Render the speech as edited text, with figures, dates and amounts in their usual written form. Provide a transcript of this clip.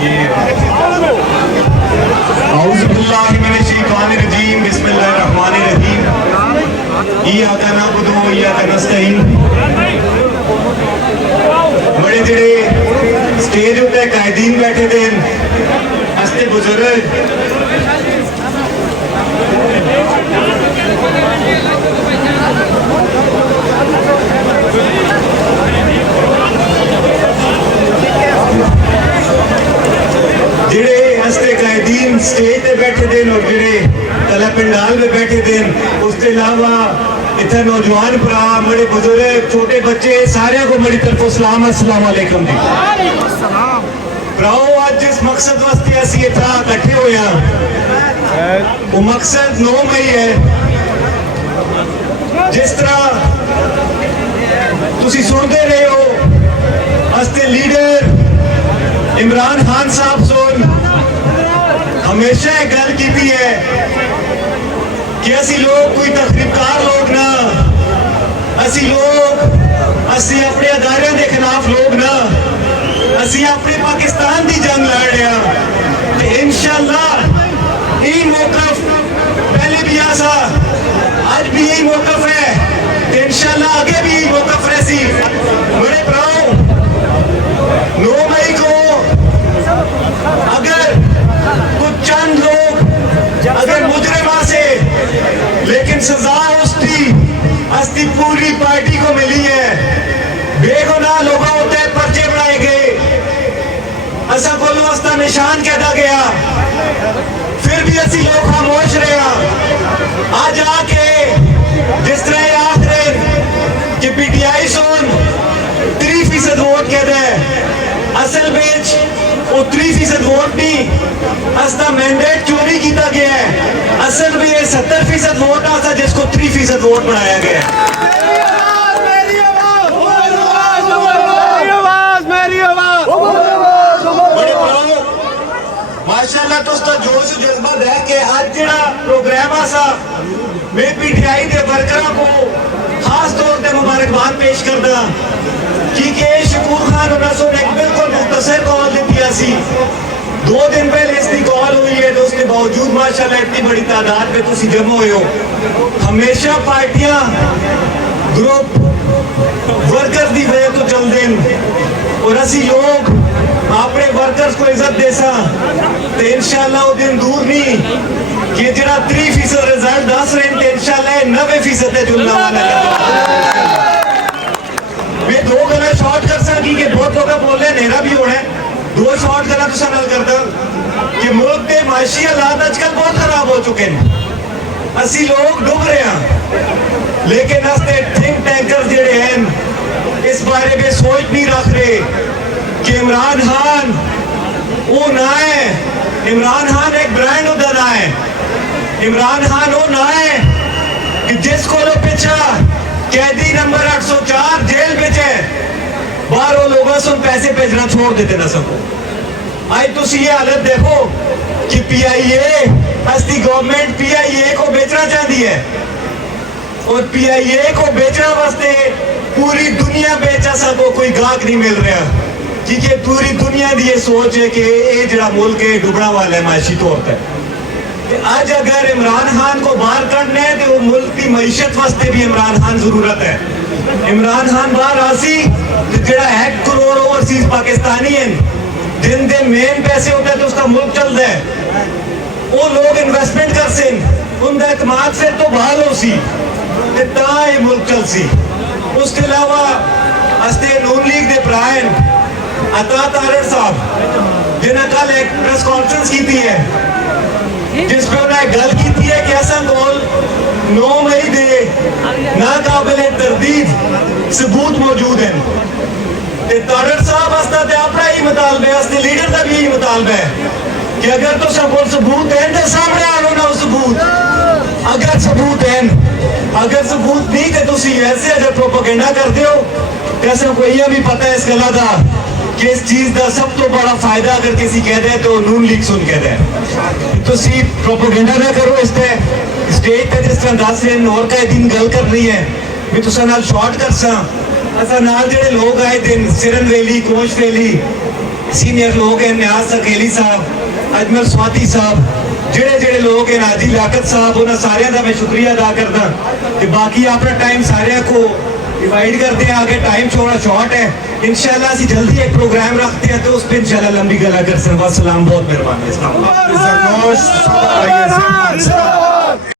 اعوذ باللہ من الشیطان الرجیم بسم اللہ الرحمن الرحیم ایاک نعبد و ایاک نستعین بڑے جڑے سٹیج ہوتے قائدین بیٹھے دے ہستے بزرگ جڑے ہستے قائدین سٹیج تے بیٹھے دین اور جڑے تلا پنڈال میں بیٹھے دین اس کے علاوہ اتنا نوجوان برا بڑے بزرگ چھوٹے بچے سارے کو بڑی طرف السلام السلام علیکم دی براؤ آج جس مقصد واسطے اسی اتنا اکٹھے ہویا وہ مقصد 9 مئی ہے جس طرح تسی سنتے رہے ہو ہستے لیڈر عمران خان صاحب سن ہمیشہ ایک گل کی ہے کہ اسی لوگ کوئی تخریب کار لوگ نہ اسی لوگ اسی اپنے ادارے دے خلاف لوگ نہ اسی اپنے پاکستان دی جنگ لڑ رہے ہیں انشاءاللہ یہی موقف پہلے بھی آسا آج بھی یہی موقف ہے کہ انشاءاللہ آگے بھی یہی موقف رہسی بڑے براؤ 9 مئی کو اگر کچھ چند لوگ اگر مجرمہ سے لیکن سزا ہستی پوری پارٹی کو ملی ہے بے گناہ لوگوں ہوتے پرچے بنائے گئے ایسا بولو ہستا نشان کہتا گیا پھر بھی اسی لوگ خاموش رہے ہیں آج آ کے جس طرح یہ آخ رہے کہ P T I sun 3% vote کہتے ہیں اصل بیچ وہ 3% ووٹ نہیں ہستا مینڈیٹ چوری کیتا گیا ہے اصل میں یہ 70% ووٹ آتا جس کو 3% ووٹ بنایا گیا ہے بڑے بڑھاؤ ماشاءاللہ تو اس کا جوش و جذبہ ہے کہ آج جڑا پروگرام آسا میں پی ٹی آئی دے ورکراں کو خاص طور تے مبارکباد پیش کردا کیونکہ شکور خان انہوں نے ایک بالکل مختصر کال دیتی سی 2 دن پہلے اس کی کال ہوئی ہے تو اس کے باوجود ماشاءاللہ اتنی بڑی تعداد پہ تسی جمع ہوئے ہو ہمیشہ پارٹیاں گروپ ورکر دی وجہ تو چل دیں اور اسی لوگ اپنے ورکرز کو عزت دے سا تو انشاءاللہ وہ دن دور نہیں کہ جڑا 3% رزلٹ دس رہے ہیں تو انشاءاللہ 90% ہے جلنا والا میں 2 گنا شارٹ کر سا کی کہ بہت لوگا بول رہے ہیں نیرہ بھی ہونا ہے 2 شارٹ کرنا تو سنال کرتا کہ ملک کے معاشی حالات آج کل بہت خراب ہو چکے ہیں اسی لوگ ڈوب رہے ہیں لیکن ہستے تھنک ٹینکر جڑے ہیں اس بارے میں سوچ نہیں رکھ رہے کہ عمران خان وہ نہ ہے عمران خان ایک برانڈ ہوتا نہ ہے عمران خان وہ نہ ہے کہ جس کو لو پیچھا قیدی نمبر 804 جیل بیچے باہر وہ لوگوں سے پیسے بھیجنا چھوڑ دیتے نہ سکو آئی تو یہ حالت دیکھو کہ پی آئی اے ہستی گورنمنٹ پی آئی اے کو بیچنا چاہتی ہے اور پی آئی اے کو بیچنا واسطے پوری دنیا بیچا سکو کوئی گاہک نہیں مل رہا کیونکہ پوری دنیا دی یہ سوچ ہے کہ یہ جڑا ملک ہے ڈوبنا والا ہے معاشی طور پہ آج اگر عمران خان کو باہر کرنا ہے تو وہ ملک کی معیشت واسطے بھی عمران خان ضرورت ہے عمران خان باہر آسی جڑا 1 کروڑ اوورسیز پاکستانی ہیں جن دے مین پیسے ہوتے ہیں تو اس کا ملک چل رہا ہے وہ لوگ انویسٹمنٹ کر سن ان دے اعتماد سے تو بحال ہو سی تا یہ ملک چل سی اس کے علاوہ ہستے نون لیگ دے پرائن عطا طارر صاحب جنہیں کل ایک پریس کانفرنس کی تھی ہے جس پہ انہیں گل کی تھی ہے کہ ایسا گول 9 مئی دے ناقابل تردید ثبوت موجود ہیں طارر صاحب ہستا تے اپنا ہی مطالبہ ہے ہستے لیڈر دا بھی یہی مطالبہ ہے کہ اگر تو سب ثبوت ہیں تو سامنے آنو نہ ثبوت اگر ثبوت ہیں اگر ثبوت نہیں تے تو سی ایسے اگر پروپیگنڈا کرتے ہو ایسا کو یہ بھی پتہ ہے اس گلا دا کہ اس چیز دا سب تو بڑا فائدہ اگر کسی کہہ دے تو نون لیگ سن کہہ دے تو سی پروپیگنڈا نہ کرو اس تے اسٹیج تے جس طرح 10 دن اور کا دن گل کر رہی ہے میں تو سنال شارٹ کر سا ایسا نال جڑے لوگ آئے دن سرن ویلی کوش ویلی سینئر لوگ ہیں نیاز اکیلی صاحب اجمل سواتی صاحب جڑے لوگ ہیں ناجی لیاقت صاحب انہوں سارے کا میں شکریہ ادا کرتا کہ باقی اپنا ٹائم سارے کو ڈیوائڈ کرتے ہیں آگے ٹائم چھوڑا شارٹ ہے انشاءاللہ اسی جلدی ایک پروگرام رکھتے ہیں تو اس پہ انشاءاللہ لمبی گلا کر سکتے ہیں. السلام بہت مہربانی.